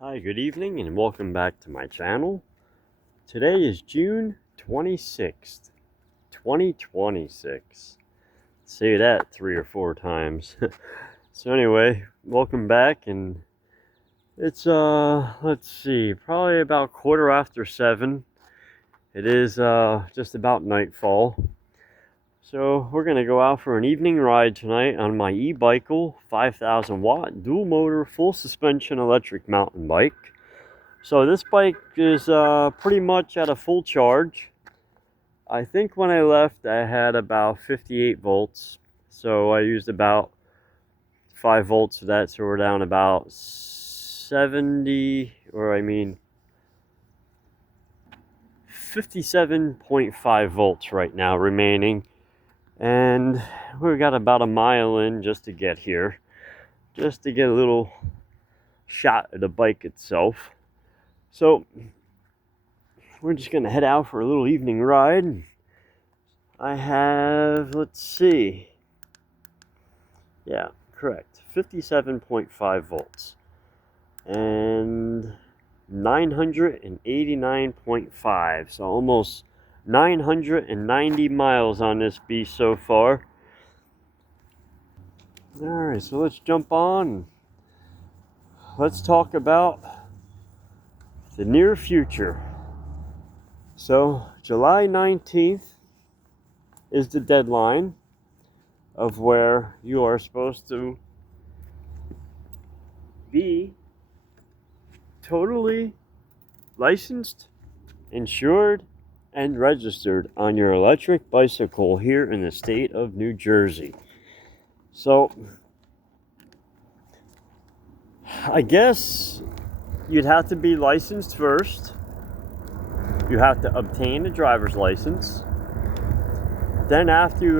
Hi, good evening, and welcome back to my channel. Today is June 26th, 2026. Say that 3 or 4 times. So anyway, welcome back, and it's, let's see, probably about 7:15. It is, just about nightfall. So we're going to go out for an evening ride tonight on my e-Bikle 5,000 watt dual motor full suspension electric mountain bike. So this bike is pretty much at a full charge. I think when I left I had about 58 volts. So I used about 5 volts of that, so we're down about 57.5 volts right now remaining. And we've got about a mile in just to get here. Just to get a little shot at the bike itself. So we're just gonna head out for a little evening ride. I have, let's see, yeah, correct, 57.5 volts and 989.5, so almost 990 miles on this beast so far. Alright, so let's jump on. Let's talk about the near future. So July 19th is the deadline of where you are supposed to be totally licensed, insured, and registered on your electric bicycle here in the state of New Jersey. So I guess you'd have to be licensed first. You have to obtain a driver's license. Then after you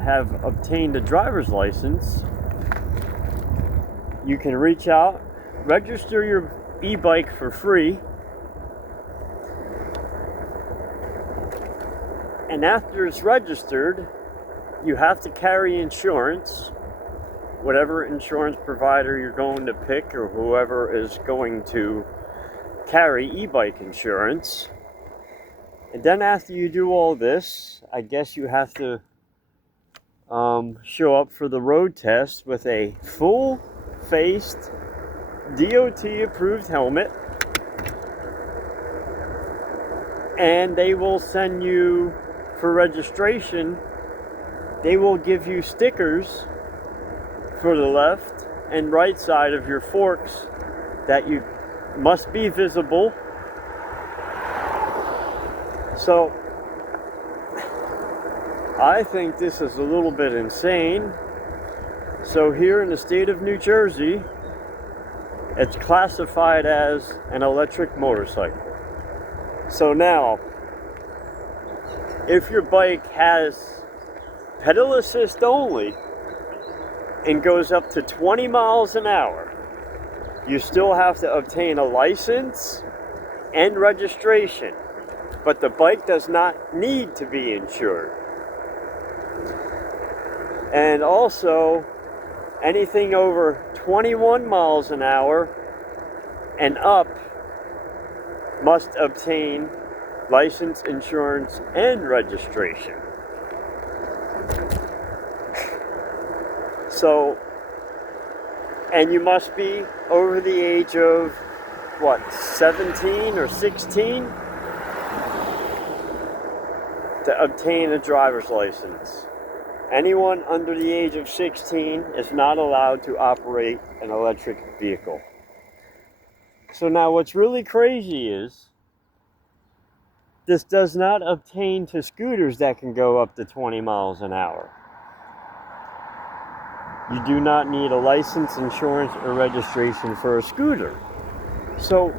have obtained a driver's license, you can reach out, register your e-bike for free, and after it's registered, you have to carry insurance, whatever insurance provider you're going to pick or whoever is going to carry e-bike insurance. And then after you do all this, I guess you have to show up for the road test with a full-faced DOT-approved helmet. And they will send you, for registration, they will give you stickers for the left and right side of your forks that you must be visible. So I think this is a little bit insane. So here in the state of New Jersey, it's classified as an electric motorcycle. So now, if your bike has pedal assist only and goes up to 20 miles an hour, you still have to obtain a license and registration. But the bike does not need to be insured. And also, anything over 21 miles an hour and up must obtain license, insurance, and registration. So, and you must be over the age of, 17 or 16? To obtain a driver's license. Anyone under the age of 16 is not allowed to operate an electric vehicle. So now what's really crazy is this does not obtain to scooters that can go up to 20 miles an hour. You do not need a license, insurance, or registration for a scooter. So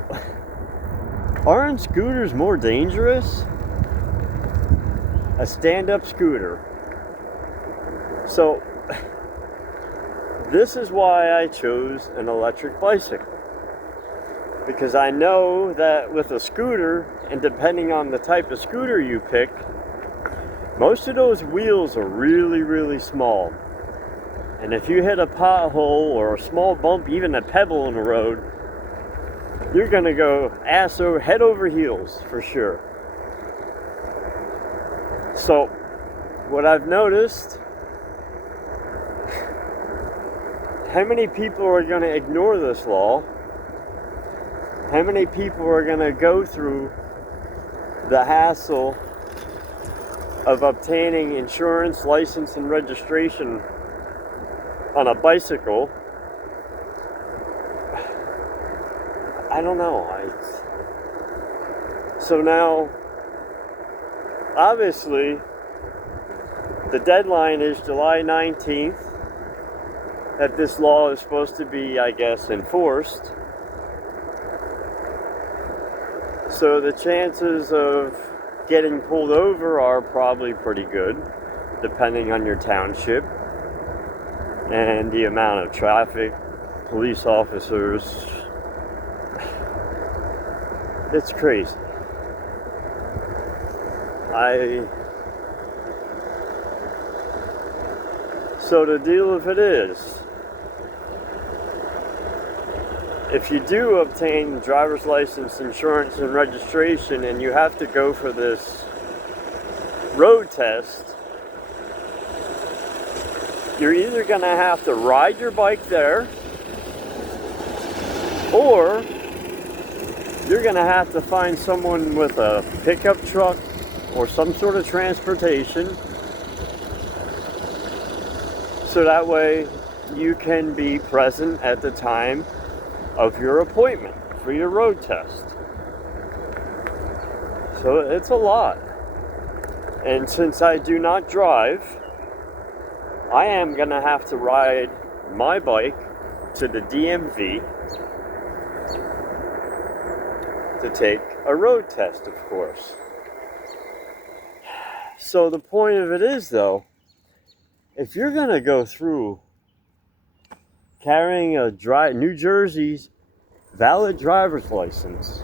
aren't scooters more dangerous? A stand-up scooter. So this is why I chose an electric bicycle, because I know that with a scooter, and depending on the type of scooter you pick, most of those wheels are really small, and if you hit a pothole or a small bump, even a pebble in the road, you're gonna go head over heels for sure. So what I've noticed, how many people are gonna ignore this law? How many people are gonna go through the hassle of obtaining insurance, license, and registration on a bicycle? I don't know. So now, obviously, the deadline is July 19th that this law is supposed to be, I guess, enforced. So the chances of getting pulled over are probably pretty good, depending on your township and the amount of traffic, police officers. It's crazy. So the deal of it is, if you do obtain driver's license, insurance, and registration, and you have to go for this road test, you're either going to have to ride your bike there, or you're going to have to find someone with a pickup truck or some sort of transportation, so that way you can be present at the time of your appointment for your road test. So it's a lot. And since I do not drive, I am going to have to ride my bike to the DMV to take a road test, of course. So the point of it is, though, if you're going to go through carrying a New Jersey's valid driver's license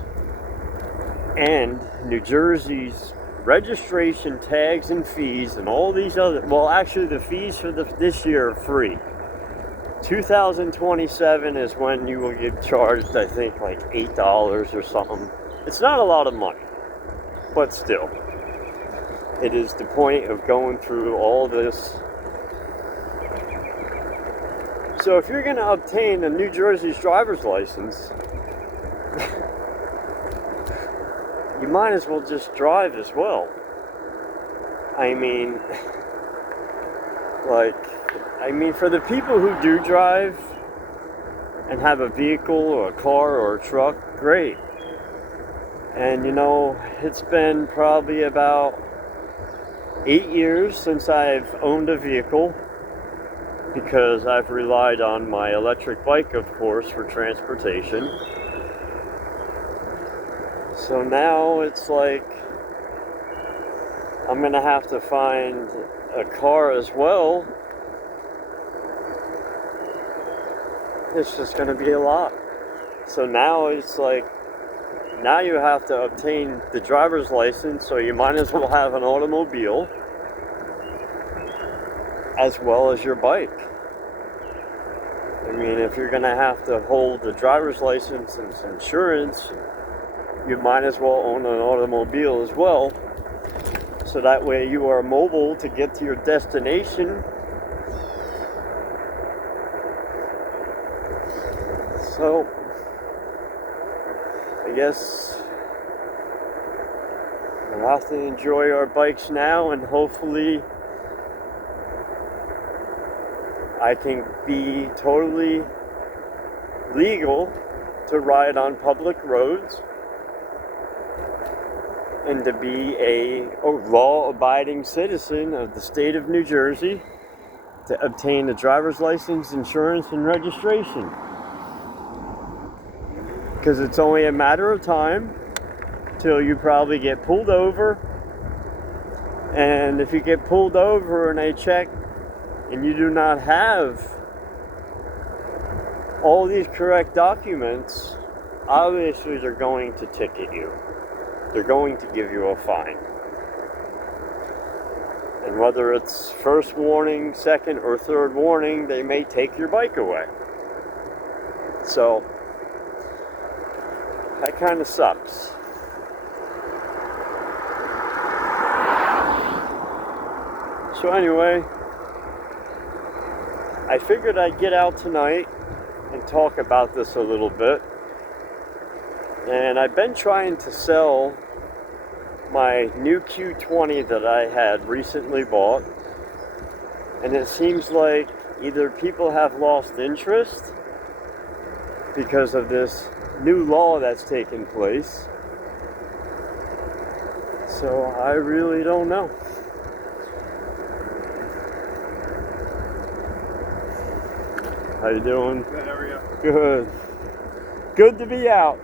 and New Jersey's registration tags and fees and all these other, well, actually the fees for this year are free. 2027 is when you will get charged, I think, like $8 or something. It's not a lot of money, but still, it is the point of going through all this. So if you're going to obtain a New Jersey's driver's license, you might as well just drive as well. I mean, for the people who do drive and have a vehicle or a car or a truck, great. And you know, it's been probably about 8 years since I've owned a vehicle, because I've relied on my electric bike, of course, for transportation. So now it's like I'm gonna have to find a car as well. It's just gonna be a lot. So now it's like, now you have to obtain the driver's license, so you might as well have an automobile as well as your bike. I mean, if you're gonna have to hold the driver's license and insurance, you might as well own an automobile as well, so that way you are mobile to get to your destination. So I guess we'll have to enjoy our bikes now, and hopefully I can be totally legal to ride on public roads and to be a law-abiding citizen of the state of New Jersey, to obtain a driver's license, insurance, and registration. Because it's only a matter of time till you probably get pulled over. And if you get pulled over and they check and you do not have all these correct documents, obviously they're going to ticket you. They're going to give you a fine. And whether it's first warning, second, or third warning, they may take your bike away. So that kind of sucks. So anyway, I figured I'd get out tonight and talk about this a little bit. And I've been trying to sell my new Q20 that I had recently bought. And it seems like either people have lost interest because of this new law that's taken place. So I really don't know. How you doing? Good, how are you? Good. Good to be out.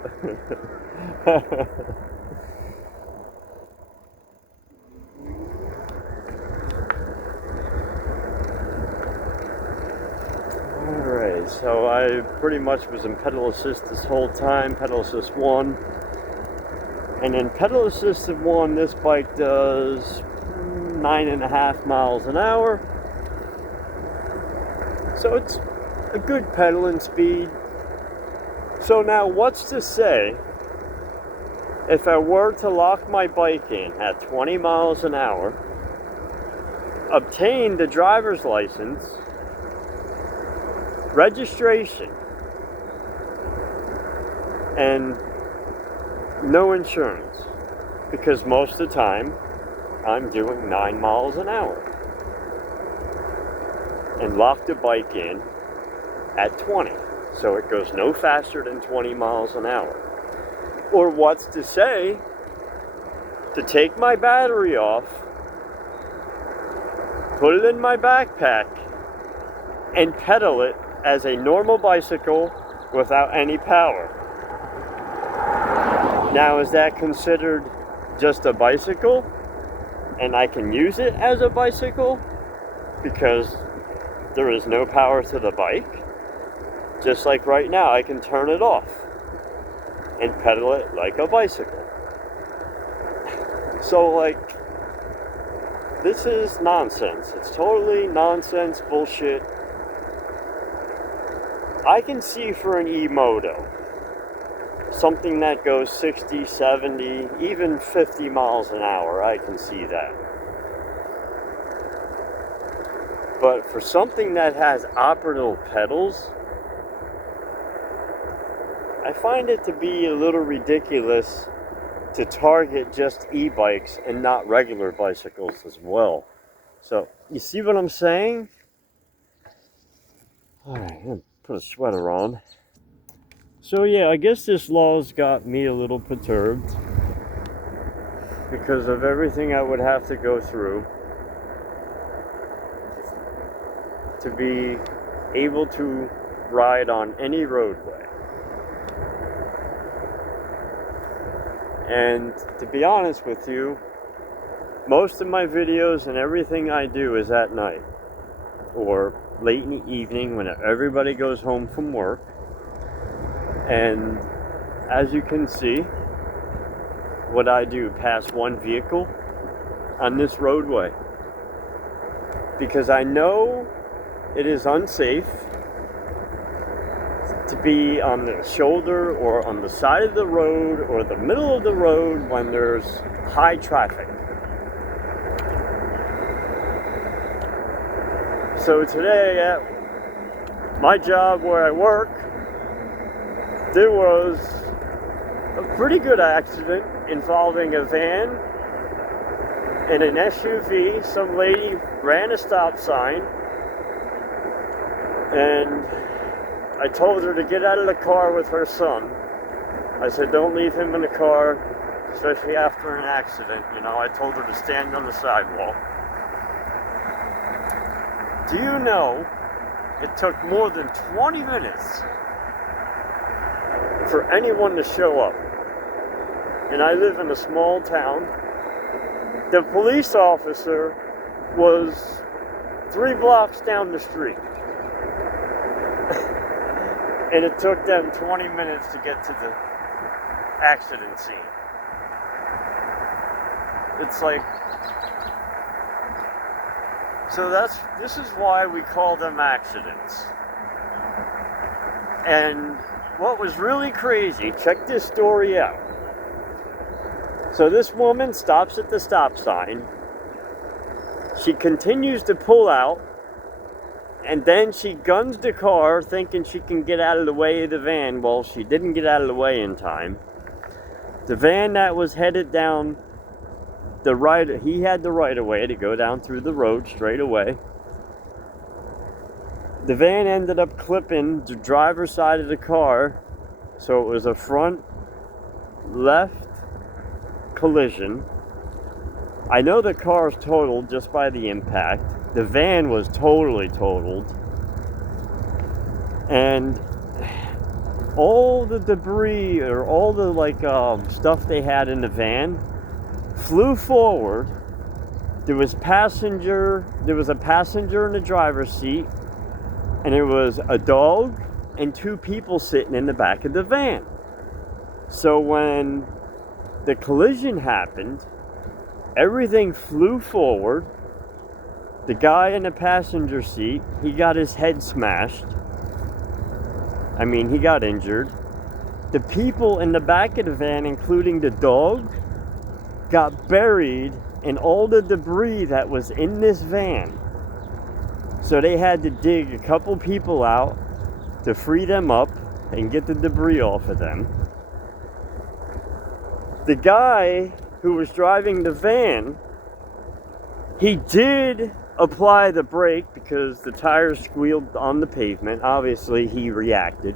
Alright, so I pretty much was in pedal assist this whole time, pedal assist 1. And in pedal assist 1, this bike does 9.5 miles an hour. So it's a good pedaling speed. So now what's to say if I were to lock my bike in at 20 miles an hour, obtain the driver's license, registration, and no insurance, because most of the time I'm doing 9 miles an hour, and lock the bike in at 20, so it goes no faster than 20 miles an hour. Or what's to say to take my battery off, put it in my backpack, and pedal it as a normal bicycle without any power? Now, is that considered just a bicycle and I can use it as a bicycle because there is no power to the bike? Just like right now, I can turn it off and pedal it like a bicycle. So, like, this is nonsense. It's totally nonsense, bullshit. I can see for an e-moto, something that goes 60, 70, even 50 miles an hour, I can see that. But for something that has operable pedals, I find it to be a little ridiculous to target just e-bikes and not regular bicycles as well. So, you see what I'm saying? Alright, I'm gonna put a sweater on. So yeah, I guess this law's got me a little perturbed because of everything I would have to go through to be able to ride on any roadway. And to be honest with you, most of my videos and everything I do is at night or late in the evening when everybody goes home from work. And as you can see, what I do, pass one vehicle on this roadway, because I know it is unsafe to be on the shoulder or on the side of the road or the middle of the road when there's high traffic. So today at my job where I work, there was a pretty good accident involving a van and an SUV. Some lady ran a stop sign, and I told her to get out of the car with her son. I said, don't leave him in the car, especially after an accident. You know, I told her to stand on the sidewalk. Do you know, it took more than 20 minutes for anyone to show up. And I live in a small town. The police officer was 3 blocks down the street. And it took them 20 minutes to get to the accident scene. It's like, so this is why we call them accidents. And what was really crazy, check this story out. So this woman stops at the stop sign. She continues to pull out, and then she guns the car thinking she can get out of the way of the van. Well, she didn't get out of the way in time. The van that was headed down the right, he had the right of way to go down through the road straight away. The van ended up clipping the driver's side of the car, so it was a front left collision. I know the car is totaled just by the impact. The van was totally totaled. And all the debris or all the stuff they had in the van flew forward. There was a passenger in the driver's seat, and there was a dog and two people sitting in the back of the van. So when the collision happened, everything flew forward. The guy in the passenger seat, he got his head smashed. I mean, he got injured. The people in the back of the van, including the dog, got buried in all the debris that was in this van. So they had to dig a couple people out to free them up and get the debris off of them. The guy who was driving the van, he did apply the brake because the tires squealed on the pavement. Obviously, he reacted.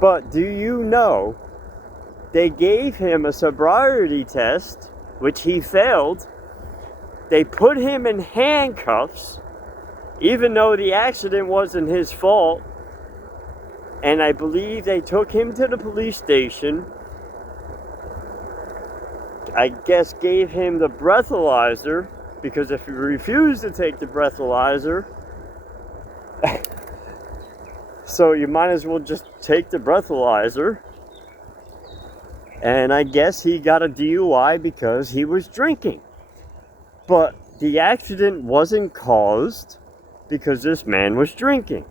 But do you know, they gave him a sobriety test, which he failed. They put him in handcuffs, even though the accident wasn't his fault. And I believe they took him to the police station. I guess gave him the breathalyzer, because if he refused to take the breathalyzer, so you might as well just take the breathalyzer. And I guess he got a DUI because he was drinking. But the accident wasn't caused because this man was drinking.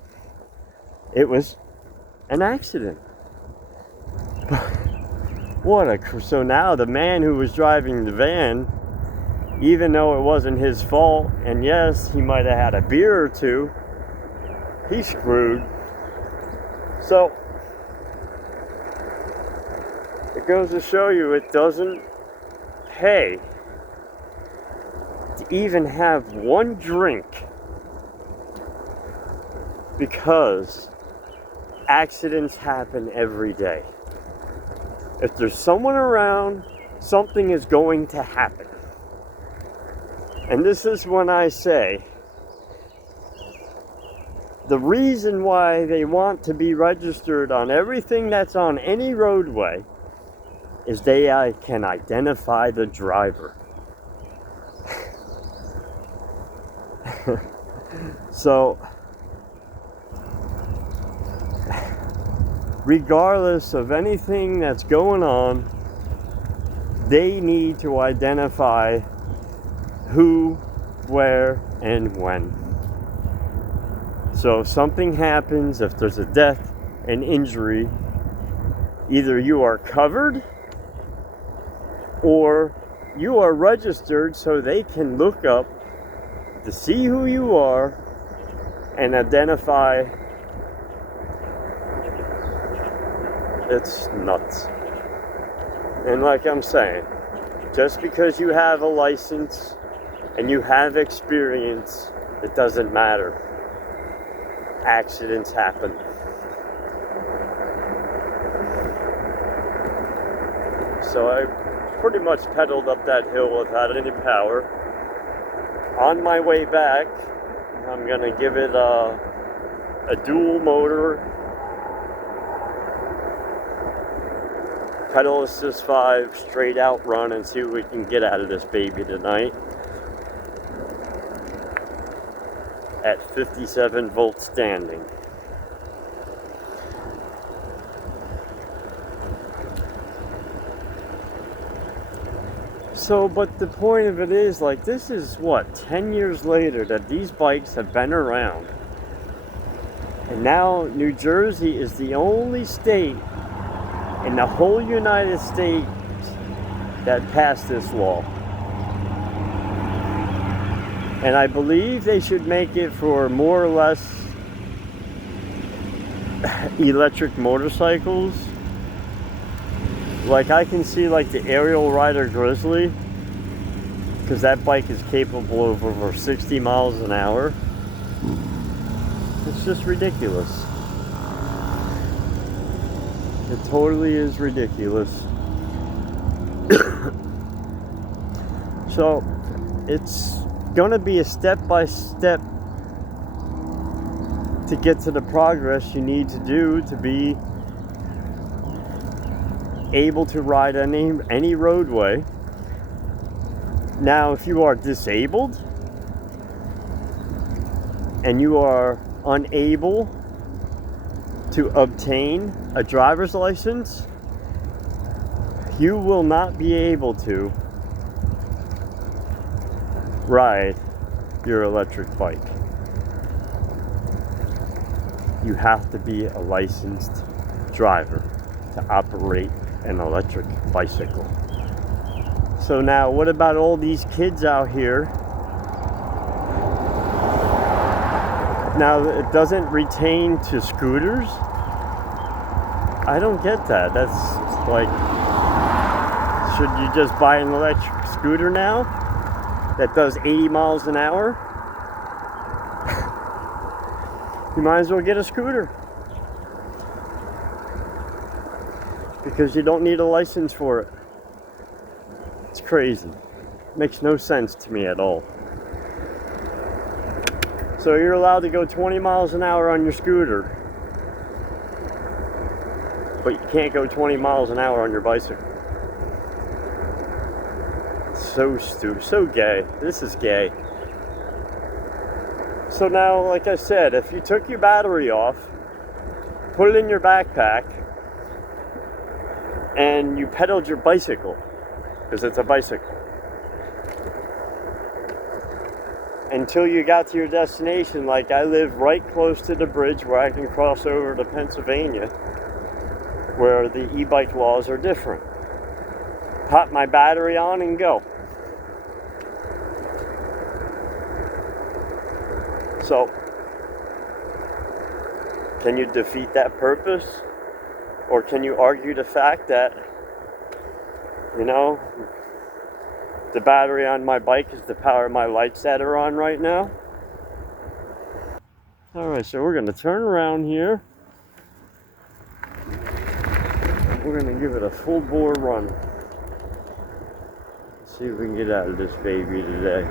It was an accident. So now the man who was driving the van, even though it wasn't his fault, and yes, he might have had a beer or two, he's screwed. So it goes to show you it doesn't pay to even have one drink, because accidents happen every day. If there's someone around, something is going to happen. And this is when I say, the reason why they want to be registered on everything that's on any roadway is they can identify the driver. So, regardless of anything that's going on, they need to identify who, where, and when. So if something happens, if there's a death, an injury, either you are covered or you are registered so they can look up to see who you are and identify. It's nuts. And like I'm saying, just because you have a license and you have experience, it doesn't matter. Accidents happen. So I pretty much pedaled up that hill without any power. On my way back, I'm gonna give it a dual motor pedal assist 5 straight out run and see what we can get out of this baby tonight at 57 volts standing. So, but the point of it is, like, this is what, 10 years later that these bikes have been around. And now New Jersey is the only state in the whole United States that passed this law. And I believe they should make it for more or less electric motorcycles. Like I can see like the Aerial Rider Grizzly, because that bike is capable of over 60 miles an hour. It's just ridiculous. It totally is ridiculous. So it's gonna be a step-by-step to get to the progress you need to do to be able to ride any roadway. Now, if you are disabled and you are unable to obtain a driver's license, you will not be able to ride your electric bike. You have to be a licensed driver to operate an electric bicycle. So now, what about all these kids out here? Now, it doesn't retain to scooters? I don't get that. That's like, should you just buy an electric scooter now that does 80 miles an hour? You might as well get a scooter, because you don't need a license for it. It's crazy. Makes no sense to me at all. So you're allowed to go 20 miles an hour on your scooter, but you can't go 20 miles an hour on your bicycle. So stupid, so gay. This is gay. So now, like I said, if you took your battery off, put it in your backpack, and you pedaled your bicycle, because it's a bicycle, until you got to your destination. Like I live right close to the bridge where I can cross over to Pennsylvania, where the e-bike laws are different. Pop my battery on and go. So, can you defeat that purpose? Or can you argue the fact that, you know, the battery on my bike is the power of my lights that are on right now? Alright, so we're going to turn around here. We're going to give it a full bore run. See if we can get out of this baby today.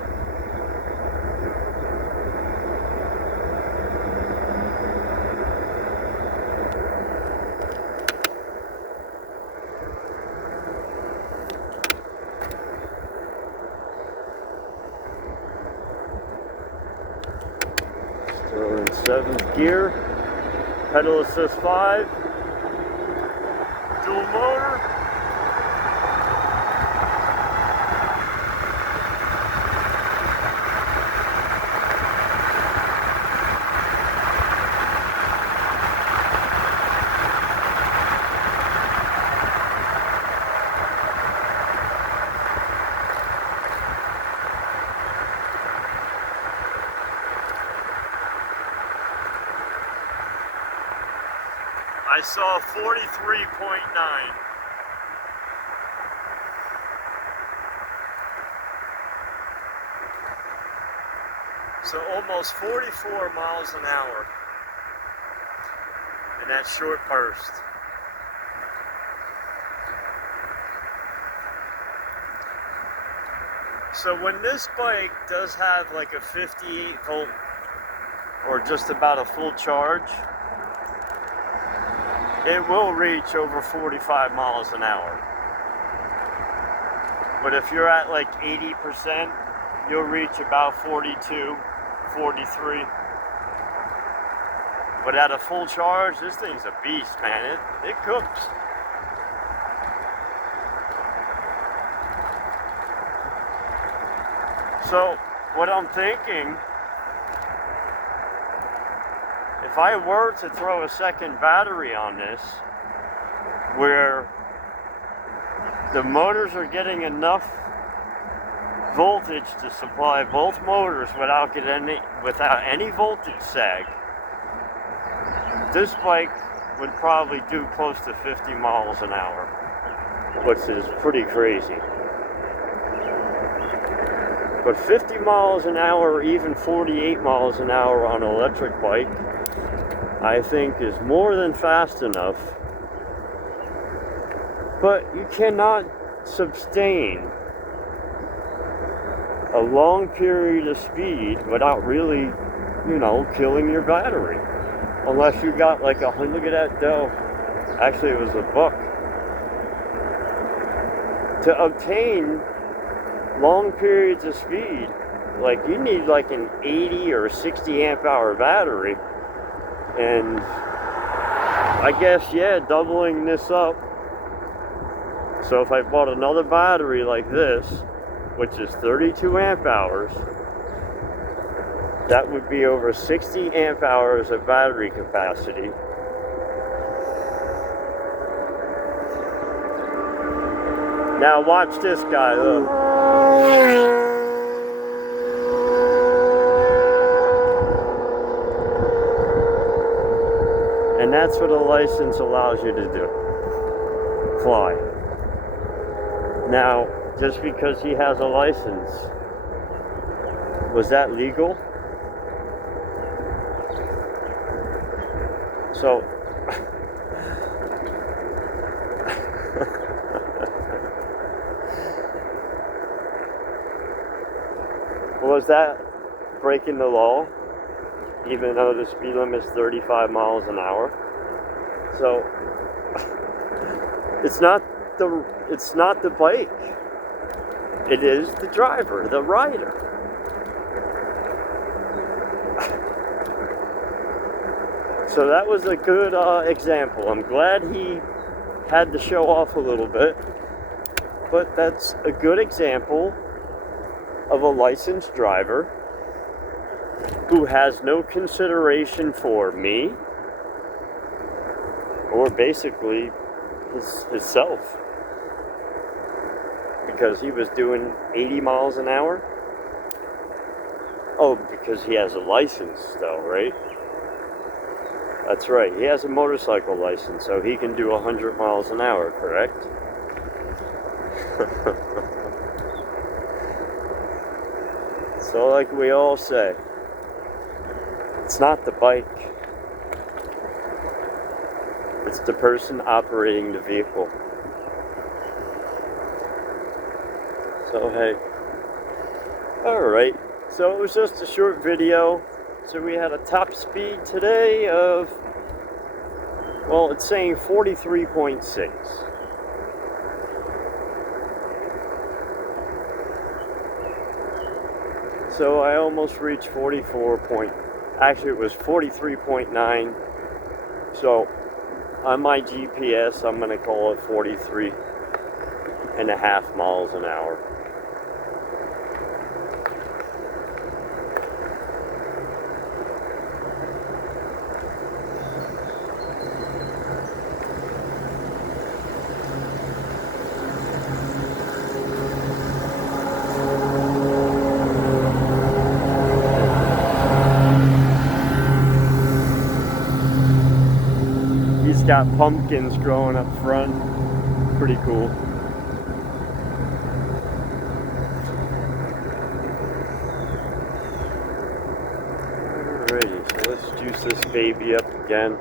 Still in 7th gear. Pedal assist 5. Dual motor. I saw 43.9. So almost 44 miles an hour in that short burst. So when this bike does have like a 58 volt or just about a full charge, it will reach over 45 miles an hour. But if you're at like 80%, you'll reach about 42, 43. But at a full charge, this thing's a beast, man. It cooks. So what I'm thinking, if if I were to throw a second battery on this, where the motors are getting enough voltage to supply both motors without any voltage sag, this bike would probably do close to 50 miles an hour, which is pretty crazy. But 50 miles an hour, or even 48 miles an hour on an electric bike, I think is more than fast enough. But you cannot sustain a long period of speed without really, killing your battery. Unless you got like look at that dough. Actually, it was a buck. To obtain long periods of speed, like you need like an 80 or 60 amp hour battery. And I guess, yeah, doubling this up. So if I bought another battery like this, which is 32 amp hours, that would be over 60 amp hours of battery capacity. Now watch this guy, look. And that's what a license allows you to do. Fly. Now, just because he has a license, was that legal? So, was that breaking the law, even though the speed limit is 35 miles an hour? So, it's not the bike. It is the driver, the rider. So that was a good example. I'm glad he had to show off a little bit, but that's a good example of a licensed driver who has no consideration for me or basically himself, because he was doing 80 miles an hour. Oh, because he has a license though, right? That's right, he has a motorcycle license, so he can do 100 miles an hour, correct? So like we all say, it's not the bike, it's the person operating the vehicle. So hey, alright, so it was just a short video. So we had a top speed today of, well, it's saying 43.6. So I almost reached 44 actually it was 43.9. So on my GPS, I'm going to call it 43.5 miles an hour. Got pumpkins growing up front. Pretty cool. Alrighty, so let's juice this baby up again.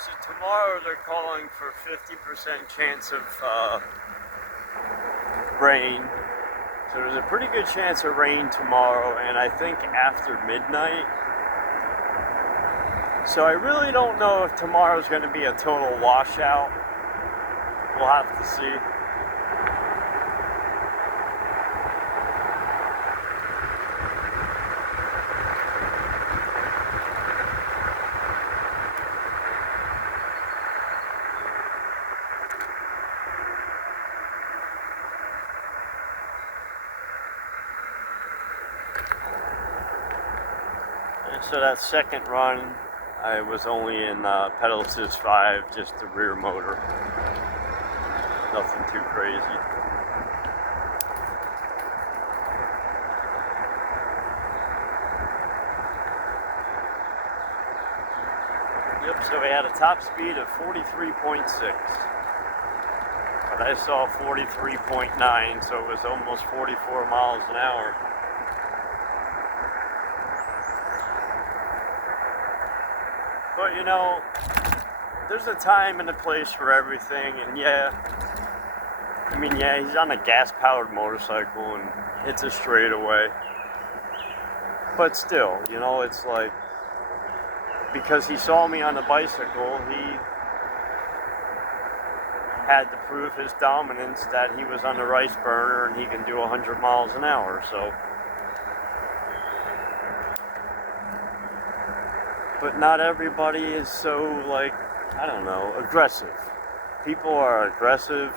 So tomorrow they're calling for 50% chance of rain. So there's a pretty good chance of rain tomorrow, and I think after midnight. So I really don't know if tomorrow's going to be a total washout. We'll have to see. And so that second run, I was only in pedal assist 5, just the rear motor. Nothing too crazy. Yep, so we had a top speed of 43.6. But I saw 43.9, so it was almost 44 miles an hour. But you know, there's a time and a place for everything, and yeah, he's on a gas-powered motorcycle and hits a straightaway. But still, you know, it's like, because he saw me on the bicycle, he had to prove his dominance that he was on the rice burner and he can do 100 miles an hour, so. But not everybody is so, like, I don't know, aggressive. People are aggressive,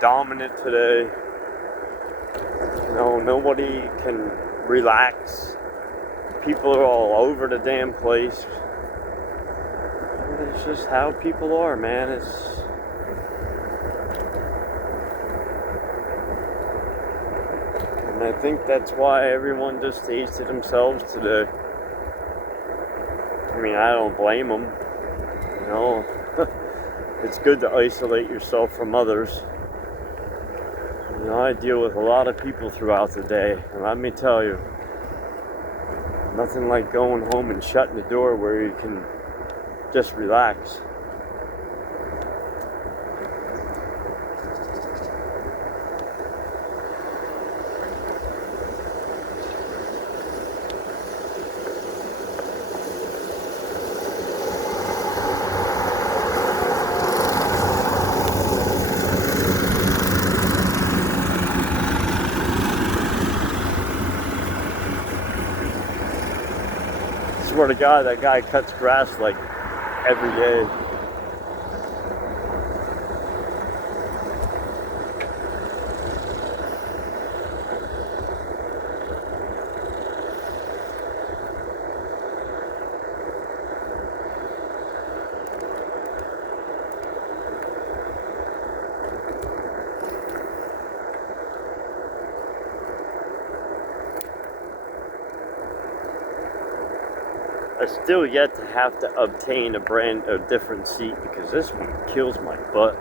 dominant today. You know, nobody can relax. People are all over the damn place. It's just how people are, man. And I think that's why everyone just stays to themselves today. I mean, I don't blame them. You know, it's good to isolate yourself from others. You know, I deal with a lot of people throughout the day, and let me tell you, nothing like going home and shutting the door where you can just relax. I swear to God, that guy cuts grass like every day. I still yet to have to obtain a different seat, because this one kills my butt.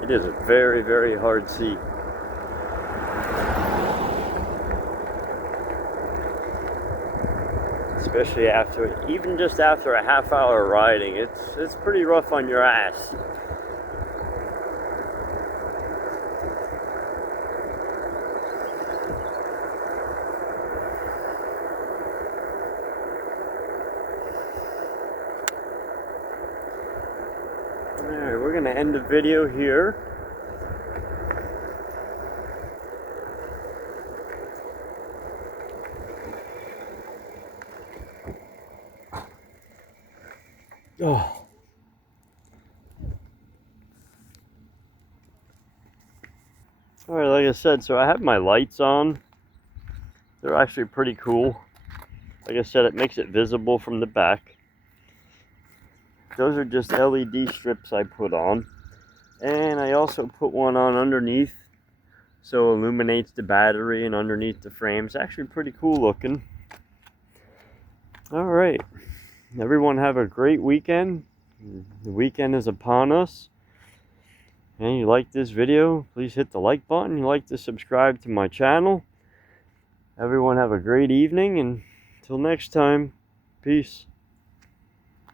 It is a very, very hard seat. Especially even just after a half hour riding, it's pretty rough on your ass. Alright, we're going to end the video here. Oh. Alright, like I said, so I have my lights on. They're actually pretty cool. Like I said, it makes it visible from the back. Those are just LED strips I put on. And I also put one on underneath, so it illuminates the battery and underneath the frame. It's actually pretty cool looking. Alright, everyone have a great weekend. The weekend is upon us. And you like this video, please hit the like button. You like to subscribe to my channel. Everyone have a great evening, and until next time, peace.